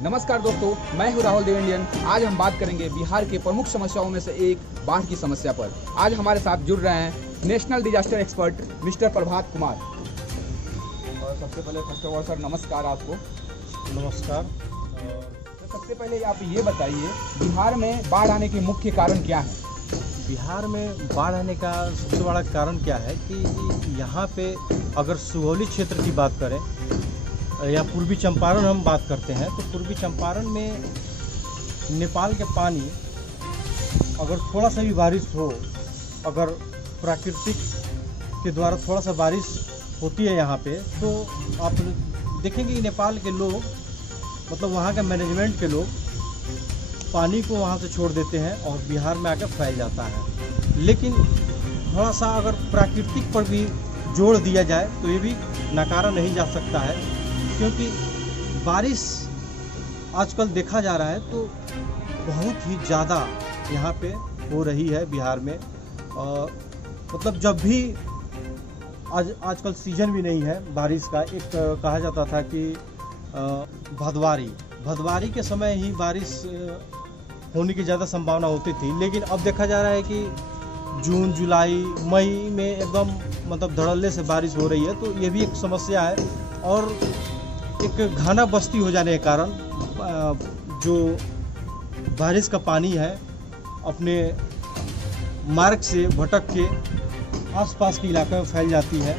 नमस्कार दोस्तों, मैं हूं राहुल देव इंडियन। आज हम बात करेंगे बिहार के प्रमुख समस्याओं में से एक बाढ़ की समस्या पर। आज हमारे साथ जुड़ रहे हैं national disaster expert mister Prabhat Kumar. और सबसे पहले फर्स्ट ऑफ ऑल सर नमस्कार आपको। नमस्कार। तो सबसे पहले आप ये बताइए, बिहार में बाढ़ आने के मुख्य कारण क्या है? बिहार में बाढ़ आने का सबसे बड़ा कारण क्या है कि यहाँ पे अगर सुगौली क्षेत्र की बात करें या पूर्वी चंपारण हम बात करते हैं तो पूर्वी चंपारण में नेपाल के पानी अगर थोड़ा सा भी बारिश हो, अगर प्राकृतिक के द्वारा थोड़ा सा बारिश होती है यहाँ पे, तो आप देखेंगे कि नेपाल के लोग मतलब वहाँ के मैनेजमेंट के लोग पानी को वहाँ से छोड़ देते हैं और बिहार में आकर फैल जाता है। लेकिन थोड़ा सा अगर प्राकृतिक पर भी जोड़ दिया जाए तो ये भी नकारा नहीं जा सकता है, क्योंकि बारिश आजकल देखा जा रहा है तो बहुत ही ज़्यादा यहाँ पे हो रही है बिहार में। मतलब जब भी आजकल सीजन भी नहीं है बारिश का। एक कहा जाता था कि भदवारी के समय ही बारिश होने की ज़्यादा संभावना होती थी, लेकिन अब देखा जा रहा है कि जून, जुलाई, मई में एकदम मतलब धड़ल्ले से बारिश हो रही है। तो ये भी एक समस्या है। और एक घना बस्ती हो जाने के कारण जो बारिश का पानी है अपने मार्ग से भटक के आसपास के इलाके में फैल जाती है।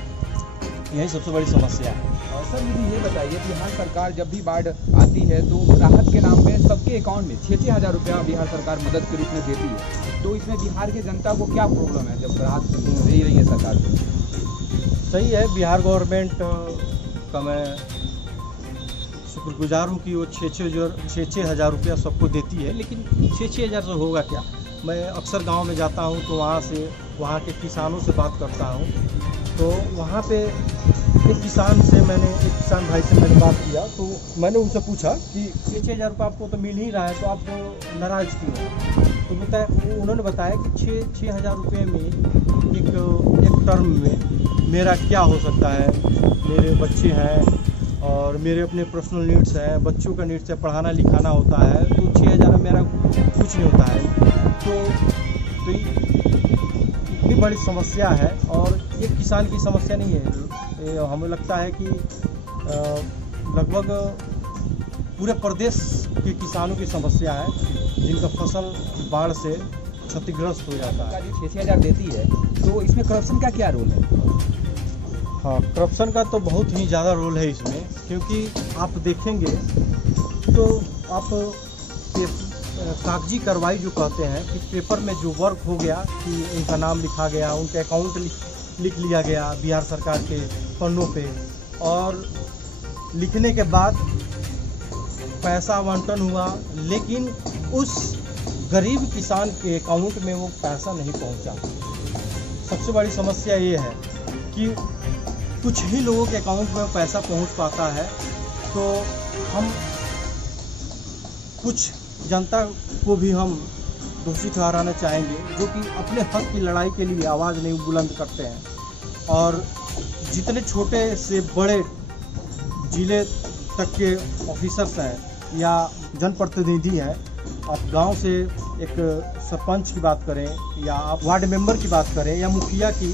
यही सबसे बड़ी समस्या है। और सर मुझे ये बताइए, बिहार सरकार जब भी बाढ़ आती है तो राहत के नाम पे सबके अकाउंट में 6-6 हज़ार रुपया बिहार सरकार मदद के रूप में देती है। तो इसमें बिहार की जनता को क्या प्रॉब्लम है जब राहत दे रही है सरकार? सही है, बिहार गवर्नमेंट का मैं शुक्रगुजार हूँ कि वो 6-6 हज़ार रुपया सबको देती है। लेकिन 6-6 हज़ार से होगा क्या? मैं अक्सर गांव में जाता हूँ तो वहाँ के किसानों से बात करता हूँ, तो वहाँ पे एक किसान भाई से मैंने बात किया तो मैंने उनसे पूछा कि 6-6 हज़ार रुपये आपको तो मिल ही रहा है, तो आपको नाराज़ क्यों? तो उन्होंने बताया कि 6 हज़ार रुपये में एक टर्म में मेरा क्या हो सकता है। मेरे बच्चे हैं और मेरे अपने पर्सनल नीड्स हैं, बच्चों का नीड्स है, पढ़ाना लिखाना होता है, तो 6 हज़ार में मेरा कुछ नहीं होता है। तो इतनी बड़ी समस्या है और ये किसान की समस्या नहीं है। हमें लगता है कि लगभग पूरे प्रदेश के किसानों की समस्या है जिनका फसल बाढ़ से क्षतिग्रस्त हो जाता है। 6-6 हज़ार देती है तो इसमें करप्शन का क्या रोल है? हाँ, करप्शन का तो बहुत ही ज़्यादा रोल है इसमें, क्योंकि आप देखेंगे तो आप कागजी कार्रवाई जो कहते हैं कि पेपर में जो वर्क हो गया कि उनका नाम लिखा गया, उनके अकाउंट लिख लिया गया बिहार सरकार के पन्नों पे, और लिखने के बाद पैसा आवंटन हुआ, लेकिन उस गरीब किसान के अकाउंट में वो पैसा नहीं पहुंचा। सबसे बड़ी समस्या ये है कि कुछ ही लोगों के अकाउंट में पैसा पहुंच पाता है, तो हम कुछ जनता को भी हम दोषी ठहराना चाहेंगे जो कि अपने हक की लड़ाई के लिए आवाज़ नहीं बुलंद करते हैं। और जितने छोटे से बड़े जिले तक के ऑफिसर्स हैं या जनप्रतिनिधि हैं, आप गांव से एक सरपंच की बात करें या आप वार्ड मेंबर की बात करें या मुखिया की,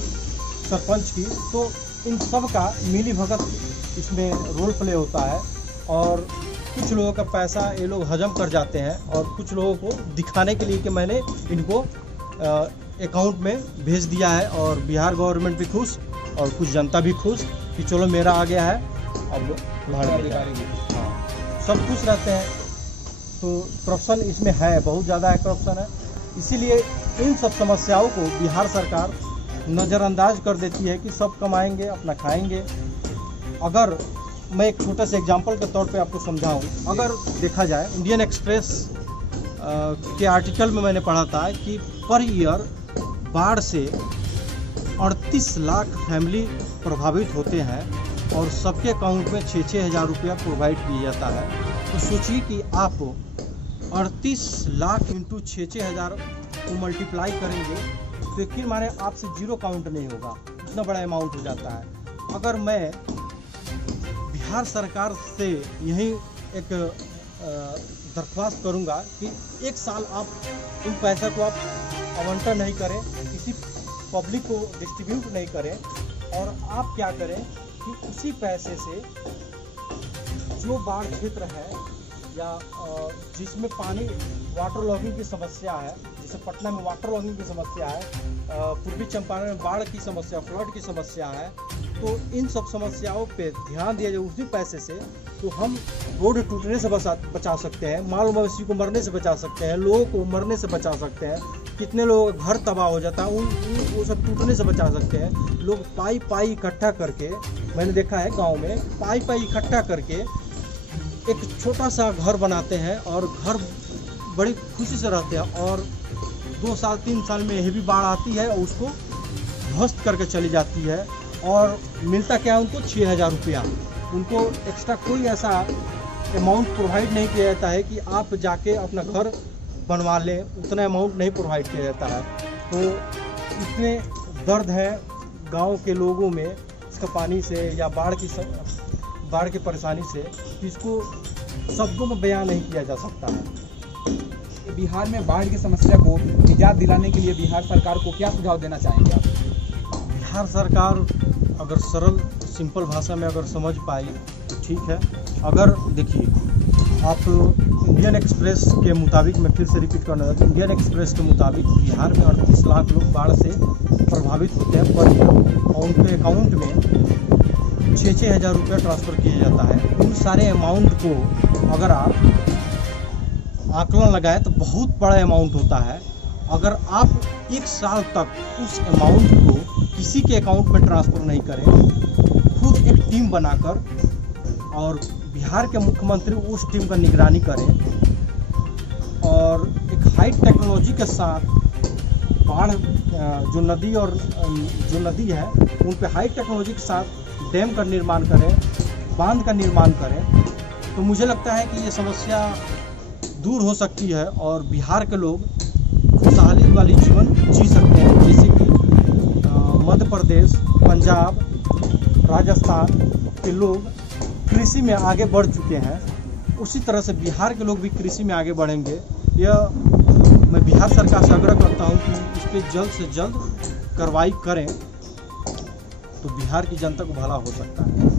सरपंच की, तो इन सब का मिली भगत इसमें रोल प्ले होता है। और कुछ लोगों का पैसा ये लोग हजम कर जाते हैं और कुछ लोगों को दिखाने के लिए कि मैंने इनको अकाउंट में भेज दिया है, और बिहार गवर्नमेंट भी खुश और कुछ जनता भी खुश कि चलो मेरा आ गया है, अब भाड़ में जाएंगे। हाँ, सब खुश रहते हैं। तो करप्शन इसमें है, बहुत ज़्यादा है करप्शन है। इसीलिए इन सब समस्याओं को बिहार सरकार नज़रअंदाज कर देती है कि सब कमाएंगे अपना खाएंगे। अगर मैं एक छोटा सा एग्जांपल के तौर पे आपको समझाऊं, अगर देखा जाए इंडियन एक्सप्रेस के आर्टिकल में मैंने पढ़ा था कि पर ईयर बाढ़ से 38 लाख फैमिली प्रभावित होते हैं और सबके अकाउंट में 6-6 हज़ार रुपया प्रोवाइड किया जाता है। तो सोचिए कि आप 38 लाख इंटू 6-6 हज़ार को मल्टीप्लाई करेंगे तो यकीन माने आपसे जीरो काउंट नहीं होगा, इतना बड़ा अमाउंट हो जाता है। अगर मैं बिहार सरकार से यही एक दरख्वास्त करूंगा कि एक साल आप उन पैसा को आप आवंटन नहीं करें, किसी पब्लिक को डिस्ट्रीब्यूट नहीं करें, और आप क्या करें कि उसी पैसे से जो बाढ़ क्षेत्र है या जिसमें पानी वाटर लॉगिंग की समस्या है, जैसे पटना में वाटर लॉगिंग की समस्या है, पूर्वी चंपारण में बाढ़ की समस्या, फ्लड की समस्या है, तो इन सब समस्याओं पे ध्यान दिया जाए उसी पैसे से, तो हम रोड टूटने से बचा सकते हैं, माल मवेशी को मरने से बचा सकते हैं, लोगों को मरने से बचा सकते हैं, कितने लोगों का घर तबाह हो जाता है वो सब टूटने से बचा सकते हैं। लोग पाई इकट्ठा करके, मैंने देखा है गाँव में पाई इकट्ठा करके एक छोटा सा घर बनाते हैं और घर बड़ी खुशी से रहते हैं, और 2 साल 3 साल में हेवी बाढ़ आती है और उसको ध्वस्त करके चली जाती है, और मिलता क्या है उनको 6,000 रुपया। उनको एक्स्ट्रा कोई ऐसा अमाउंट प्रोवाइड नहीं किया जाता है कि आप जाके अपना घर बनवा लें, उतना अमाउंट नहीं प्रोवाइड किया जाता है। तो इतने दर्द है गांव के लोगों में इसका पानी से या बाढ़ की परेशानी से, इसको शब्दों में बयान नहीं किया जा सकता है। बिहार में बाढ़ की समस्या को निजात दिलाने के लिए बिहार सरकार को क्या सुझाव देना चाहेंगे आप? बिहार सरकार अगर सरल सिंपल भाषा में अगर समझ पाई तो ठीक है। अगर देखिए, आप इंडियन एक्सप्रेस के मुताबिक, मैं फिर से रिपीट करना चाहता हूँ, इंडियन एक्सप्रेस के मुताबिक बिहार में 38 लाख लोग बाढ़ से प्रभावित होते हैं पर और उनके अकाउंट में 6-6 हज़ार रुपया ट्रांसफ़र किया जाता है। उन सारे अमाउंट को अगर आप आकलन लगाएं तो बहुत बड़ा अमाउंट होता है। अगर आप 1 साल तक उस अमाउंट को किसी के अकाउंट में ट्रांसफ़र नहीं करें, खुद एक टीम बनाकर, और बिहार के मुख्यमंत्री उस टीम का निगरानी करें, और एक हाई टेक्नोलॉजी के साथ बाढ़ जो नदी है उन पे हाई टेक्नोलॉजी के साथ डैम का निर्माण करें, बांध का निर्माण करें, तो मुझे लगता है कि ये समस्या दूर हो सकती है और बिहार के लोग खुशहाली वाली जीवन जी सकते हैं। जैसे कि मध्य प्रदेश, पंजाब, राजस्थान के लोग कृषि में आगे बढ़ चुके हैं, उसी तरह से बिहार के लोग भी कृषि में आगे बढ़ेंगे। यह मैं बिहार सरकार से आग्रह करता हूं कि इस पर जल्द से जल्द कार्रवाई करें तो बिहार की जनता को भला हो सकता है।